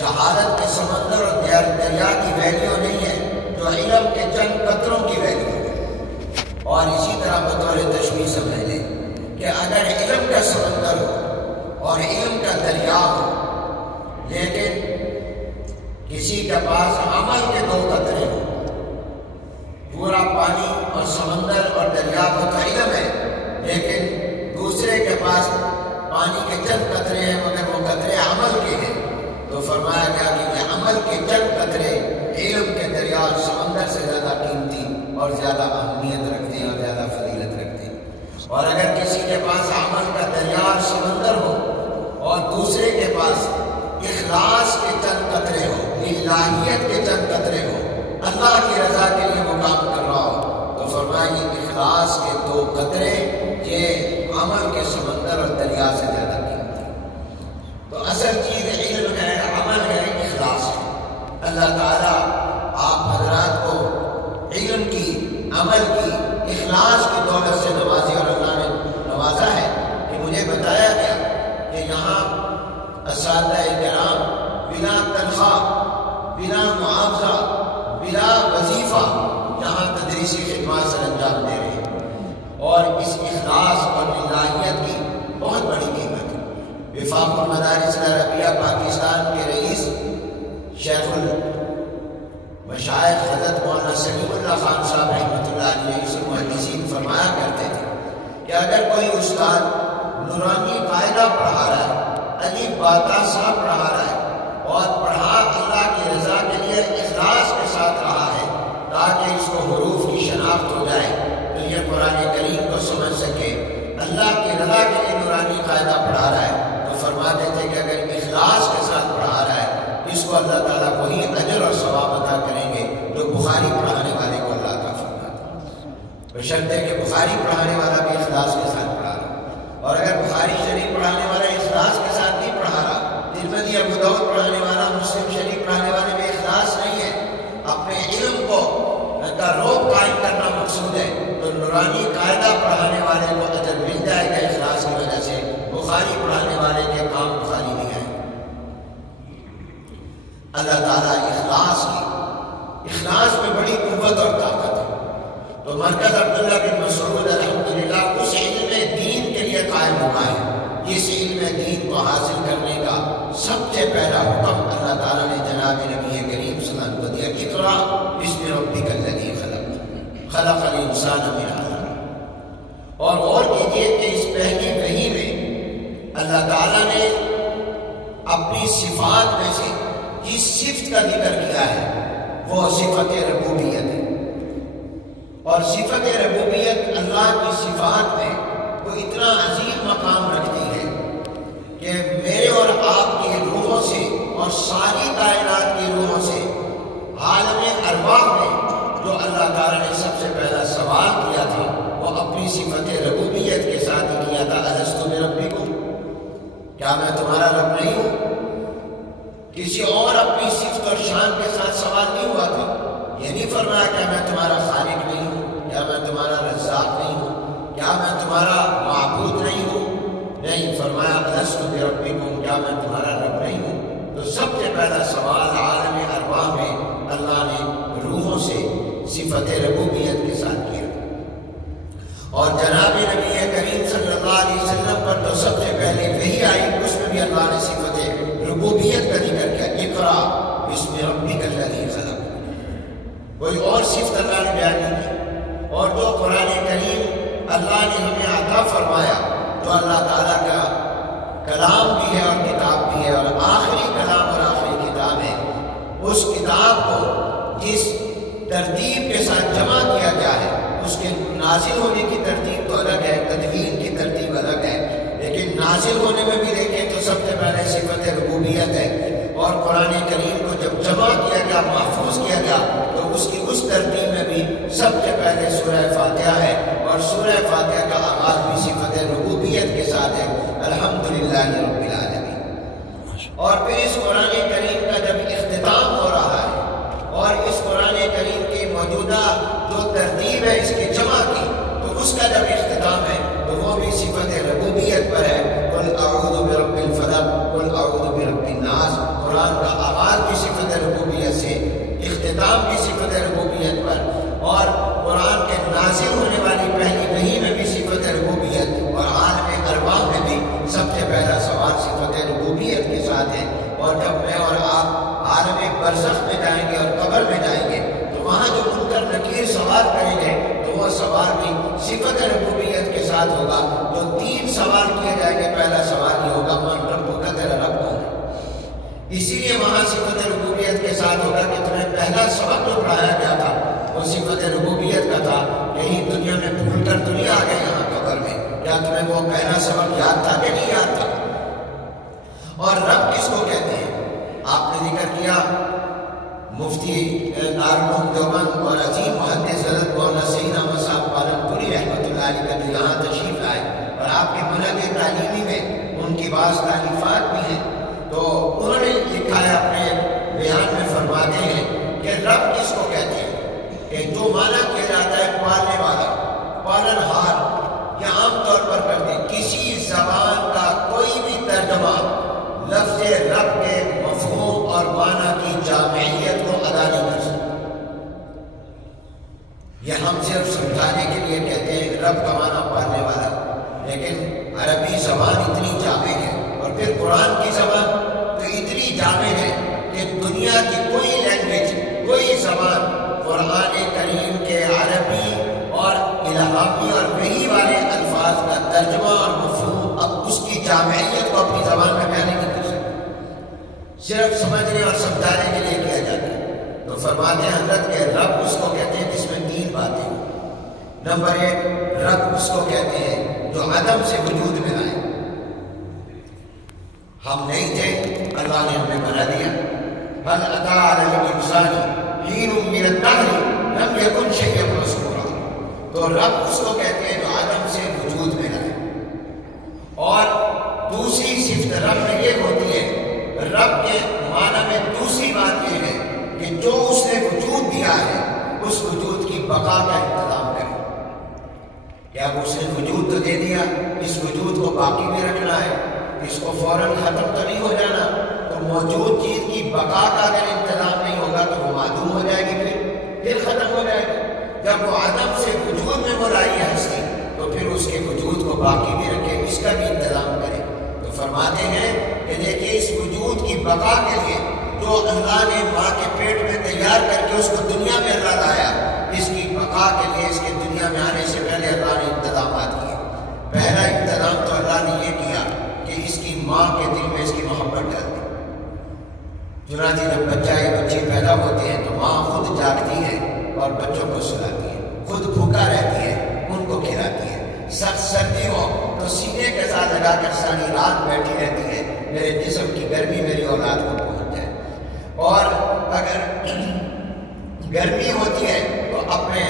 جہالت کے سمندر اور دریا کی ویلیو نہیں ہے جو علم کے چند قطروں کی ویلیو ہے۔ اور اسی طرح بطور تشبیہ سمجھ لیں کہ اگر علم کا سمندر ہو اور علم کا دریا ہو، لیکن کسی کے پاس عمل کے 2 قطرے ہو، پورا پانی اور سمندر اور دریا کو تو علم ہے، لیکن دوسرے کے پاس پانی کے چند قطرے ہیں مگر وہ قطرے عمل کے ہیں، تو فرمایا گیا کہ یہ عمل کے چند قطرے علم کے دریا اور سمندر سے زیادہ قیمتی اور زیادہ اہمیت رکھتے ہیں اور زیادہ فضیلت رکھتے ہیں۔ اور اگر کسی کے پاس عمل کا دریا اور سمندر ہو اور دوسرے کے پاس اخلاص کے چند قطرے ہو، الہیت کے چند قطرے ہو، اللہ کی رضا کے لیے وہ کام کر رہا ہو، تو فرمایا یہ اخلاص کے 2 قطرے یہ عمل کے سمندر اور دریا سے زیادہ قیمتی۔ تو اصل چیز علم ہے، عمل ہے، اخلاص ہے۔ اللہ تعالیٰ آپ حضرات کو علم کی، عمل کی، اخلاص کی دولت سے نوازے، اور اللہ نے نوازا ہے کہ مجھے بتایا گیا کہ یہاں اساتذہ کرام بلا تنخواہ، بلا معاوضہ، بلا وظیفہ یہاں تدریسی خدمات سر انجام دے رہے ہیں، اور اس اخلاص اور الہیت کی بہت بڑی قیمت ہے۔ وفاق المدارس العربیہ پاکستان کے رئیس شیخ المشائخ حضرت مولانا سلیم اللہ خان صاحب رحمۃ اللہ علیہ رئیس المحدثین فرمایا کرتے تھے کہ اگر کوئی استاد نورانی قاعدہ پڑھا رہا ہے، الف با تا صاحب پڑھا رہا ہے اور پڑھا اللہ کی رضا کے لیے اخلاص کے ساتھ رہا ہے تاکہ اس کو حروف کی شناخت ہو جائے تو یہ قرآن کریم کو سمجھ سکے، اللہ کی رضا کے لیے نورانی قاعدہ پڑھا رہا ہے، تو فرماتے تھے کہ اگر اخلاص کے ساتھ پڑھا رہا ہے اس کو اللہ تعالیٰ وہی اجر اور ثواب عطا کریں گے جو بخاری پڑھانے والے کو اللہ عطا فرماتا ہے، بشرطے کہ بخاری پڑھانے والا بھی اخلاص کے ساتھ پڑھا رہا ہے۔ اور اگر بخاری شریف پڑھانے والا اخلاص کے ساتھ نہیں پڑھا رہا، ترمذی ابو داؤد پڑھانے والا، مسلم شریف پڑھانے والے میں اخلاص نہیں ہے، اپنے علم کو کا روب قائم کرنا مقصود ہے، تو نورانی قاعدہ پڑھانے والے کو اجر مل جائے گا اخلاص کی وجہ سے، بخاری پڑھانے والے کے کام بخاری نہیں ہے۔ اللہ تعالیٰ اخلاص میں بڑی قوت اور طاقت ہے۔ تو مرکز عبداللہ بن مسعود الحمدللہ اس علم دین کے لیے قائم ہوا ہے جس علم دین کو حاصل کرنے کا سب سے پہلا حکم اللہ تعالیٰ نے جناب نبی کریم صلی اللہ علیہ وسلم کو دیا، اقرأ بسم ربک الذی خلق، خلق الانسان من علق۔ اور غور کیجیے کہ اس پہلی وحی میں اللہ تعالیٰ نے اپنی صفات میں سے جس صفت کا ذکر کیا ہے وہ صفت ربوبیت ہے، اور صفت ربوبیت اللہ کی صفات میں وہ اتنا عظیم مقام رکھتی ہے کہ میرے اور آپ کی روحوں سے اور ساری کائنات کی روحوں سے عالم ارواح میں جو اللہ تعالیٰ نے سب سے پہلا سوال کیا تھا وہ اپنی صفت ربوبیت کے ساتھ ہی کیا تھا، الستو بربکم، کیا میں تمہارا رب نہیں ہوں؟ کسی اور اپنی صفت اور شان کے ساتھ سوال نہیں ہوا تھا، یہ نہیں فرمایا کیا میں تمہارا خالق نہیں ہوں، کیا میں تمہارا رزاق نہیں ہوں، کیا میں تمہارا معبود نہیں ہوں، نہیں فرمایا الستو بربکم، کیا میں تمہارا رب نہیں ہوں؟ تو سب سے پہلا سوال عالم ارواح میں اللہ نے روحوں سے صفت ربوبیت کے ساتھ کیا، اور جناب نبی کریم صلی اللہ علیہ وسلم پر تو سب سے پہلے وحی آئی، اس میں بھی اللہ نے صفت ربوبیت کا ذکر کیا، اقرأ بسم ربک الذی خلق، کوئی اور صفت اللہ نے بیان نہیں کی۔ اور جو قرآن کریم اللہ نے ہمیں عطا فرمایا جو اللہ تعالیٰ کا کلام بھی ہے اور کتاب بھی ہے اور آخری کلام اور آخری کتاب ہے، اس کتاب کو جس ترتیب کے ساتھ جمع کیا گیا ہے اس کے نازل ہونے کی ترتیب تو الگ ہے، تدوین کی ترتیب الگ ہے، لیکن نازل ہونے میں بھی دیکھیں تو سب سے پہلے صفت ربوبیت ہے، اور قرآن کریم کو جب جمع کیا گیا، محفوظ کیا گیا، تو اس کی اس ترتیب میں بھی سب سے پہلے سورہ فاتحہ ہے، اور سورہ فاتحہ کا آغاز بھی صفت ربوبیت کے ساتھ ہے، الحمدللہ رب العالمین۔ اور پھر اس قرآن کریم کا جب اختتام ہو رہا ہے اور اس قرآن کریم کی موجودہ جو ترتیب ہے اس کی جمع کی، تو اس کا جب اختتام ہے تو وہ بھی صفت ربوبیت پر ہے، قل اعوذ برب الفلق، قل اعوذ برب الناس، قرآن کا آغاز بھی صفت ربوبیت سے، اختتام بھی صفت ربوبیت پر، اور قرآن کے نازل ہونے والی پہلی وحی میں بھی صفت ربوبیت، اور عالم ارواح میں بھی سب سے پہلا سوال صفت ربوبیت کے ساتھ ہے۔ اور جب میں اور آپ عالم برزخ میں جائیں گے اور قبر میں جائیں گے تو وہاں جو منکر نکیر سوال کریں گے تو وہ سوال بھی صفت ربوبیت کے ساتھ ہوگا۔ تو 3 سوال کیے جائیں گے۔ پہلا سوال یہ ہوگا من رب کا، تیرا رب کون ہے؟ اسی لیے وہاں صفت ربوبیت کے ساتھ ہوگا کہ تمہیں پہلا سبق جو پڑھایا گیا تھا وہ صفت ربوبیت کا تھا، یہی دنیا میں بھول کر تو نہیں آ گئے یہاں قبر میں، کیا تمہیں وہ پہلا سبق یاد تھا کہ نہیں یاد تھا؟ اور رب کس کو کہتے ہیں؟ آپ نے ذکر کیا مفتی دارالعلوم دیوبند اور عظیم محدث حضرت مولانا سید احمد صاحب پالنپوری رحمۃ اللہ علیہ کا جو یہاں تشریف لائے، اور آپ کے منہج تعلیمی میں ان کی بعض تعلیفات بھی ہیں، تو انہوں نے لکھا ہے اپنے بیان میں، فرماتے ہیں کہ رب کس کو کہتے ہیں کہ جو معنی کیا جاتا ہے پالنے والا، پالن ہار، یہ عام طور پر کرتے ہیں۔ کسی زبان کا کوئی بھی ترجمہ لفظ رب کے مفہوم اور معنی کی جامعیت کو ادا نہیں کر سکتا۔ یہ ہم صرف سمجھانے کے لیے کہتے ہیں رب کا معنی پالنے والا، لیکن عربی زبان اتنی جامع ہے، اور پھر قرآن کی زبان تو اتنی جامع ہے کہ دنیا کی کوئی لینگویج، کوئی زبان قرآن کریم کے عربی اور الہامی اور وحی والے الفاظ کا ترجمہ اور مفہوم اب اس کی جامعیت کو اپنی زبان میں بیان نہیں کر سکتے، صرف سمجھنے اور سمجھانے کے لیے کیا جاتا ہے۔ تو فرماتے ہیں حضرت کہ رب اس کو کہتے ہیں جس میں 3 باتیں ہیں۔ نمبر 1، رب اس کو کہتے ہیں جو عدم سے وجود میں آئے۔ ہم نہیں تھے، اللہ نے ہمیں بنا دیا۔ هل أتى على الإنسان حين من الدهر لم يكن شيئا مذكورا۔ تو رب اس کو کہتے ہیں جو عدم سے وجود میں آئے۔ اور دوسری صفت رب میں یہ ہوتی ہے، رب کے معنی میں دوسری بات یہ ہے کہ جو اس نے وجود دیا ہے اس وجود کی بقا کا انتظام کرے۔ کیا اس نے وجود تو دے دیا، اس وجود کو باقی بھی رکھنا ہے، اس کو فوراً ختم تو نہیں ہو جانا۔ تو موجود چیز کی بقا کا اگر انتظام نہیں ہوگا تو وہ معدوم ہو جائے گی، پھر ختم ہو جائے گی۔ جب وہ عدم سے وجود میں مرائی ہے ہستی تو پھر اس کے وجود کو باقی بھی رکھے، اس کا بھی انتظام کرے۔ تو فرماتے ہیں کہ دیکھیں اس وجود کی بقا کے لیے جو اللہ نے ماں کے پیٹ میں تیار کر کے اس کو دنیا میں اللہ لایا، اس کی بقا کے لیے اس کے دنیا میں آنے سے پہلے اللہ نے انتظامات کیے۔ پہلا انتظام تو اللہ نے یہ کیا کہ اس کی ماں کے دل میں اس کی محبت ڈال دی۔ چنانچہ جب بچہ یا بچی پیدا ہوتے ہیں تو ماں خود جاگتی ہے اور بچوں کو سلاتی ہے، خود بھوکا رہتی ہے، ان کو کھلاتی ہے۔ سخت سردی ہو تو سینے کے ساتھ لگا کر ساری رات بیٹھی رہتی ہے، میرے جسم کی گرمی میری اولاد کو پہنچ جائے۔ اور اگر گرمی ہوتی ہے تو اپنے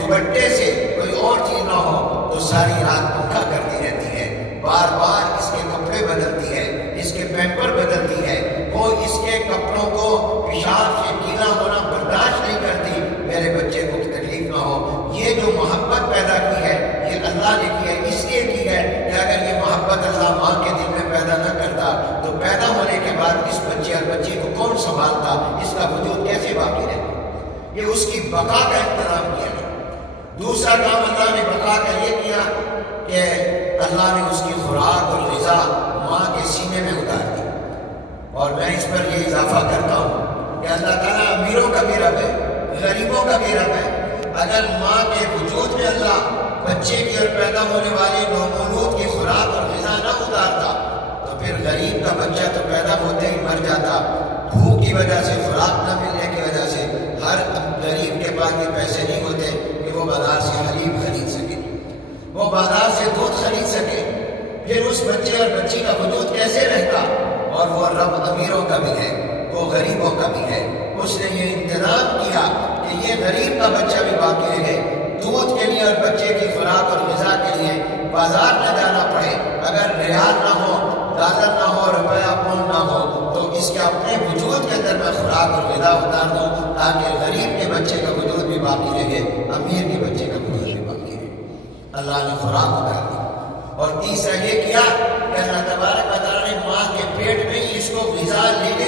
دوپٹے سے کوئی اور چیز نہ ہو تو ساری رات پنکھا کرتی رہتی ہے، بار بار اس کے کپڑے بدلتی ہے، اس کے پیمپر بدلتی ہے، وہ اس کے کپڑوں کو پیشاب سے گیلا ہونا برداشت نہیں کرتی، میرے بچے کو تکلیف نہ ہو۔ یہ جو محبت پیدا کی ہے یہ اللہ نے کی ہے، اس لیے کی ہے کہ اگر یہ محبت اللہ ماں کے دل میں پیدا نہ کرتا تو پیدا ہونے کے بعد اس بچے اور بچی کو کون سنبھالتا، اس کا وجود کیسے باقی رہتا۔ یہ اس کی بقا کا انتظام کیا ہے۔ دوسرا کام اللہ نے بقا کا یہ کیا کہ اللہ نے اس کی خوراک اور غذا ماں کے سینے میں اتار دی۔ اور میں اس پر یہ اضافہ کرتا ہوں کہ اللہ تعالیٰ امیروں کا بھی رب ہے، غریبوں کا بھی رب ہے۔ اگر ماں کے وجود میں اللہ بچے کی اور پیدا ہونے والے نومولود کی خوراک اور غذا نہ اتارتا تو پھر غریب کا بچہ تو پیدا ہوتے ہی مر جاتا، بھوک کی وجہ سے، خوراک نہ ملنے کی وجہ سے۔ ہر غریب کے پاس یہ پیسے نہیں ہوتے کہ وہ بازار سے حلیب خرید سکے، وہ بازار سے دودھ خرید سکے، پھر اس بچے اور بچی کا وجود کیسے رہتا؟ اور وہ رب امیروں کا بھی ہے، وہ غریبوں کا بھی ہے۔ اس نے یہ انتظام کیا کہ یہ غریب کا بچہ بھی باقی رہے، دودھ کے لیے اور بچے کی خوراک اور غذا کے لیے بازار نہ جانا پڑے۔ اگر ریال نہ ہو، ڈالر نہ ہو، روپیہ پونڈ نہ ہو تو اس کے اپنے وجود کے اندر میں خوراک اور غذا اتار دوں تاکہ غریب کے بچے کا وجود بھی باقی رہے، امیر کے بچے کا وجود بھی باقی رہے۔ اللہ نے خوراک اتار دی۔ اور تیسرا یہ کیا کہ اللہ تبارک و تعالیٰ نے ماں کے پیٹ میں اس کو غذا لینے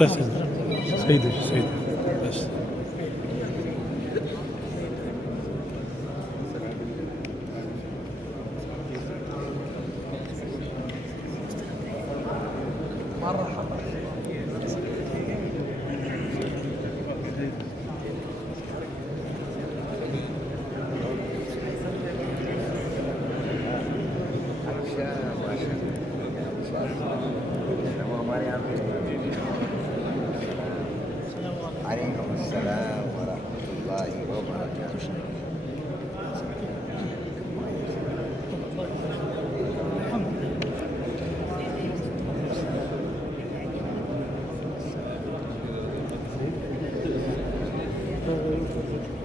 بس سيدي سيدي بس عليكم السلام ورحمة الله وبركاته. Thank you.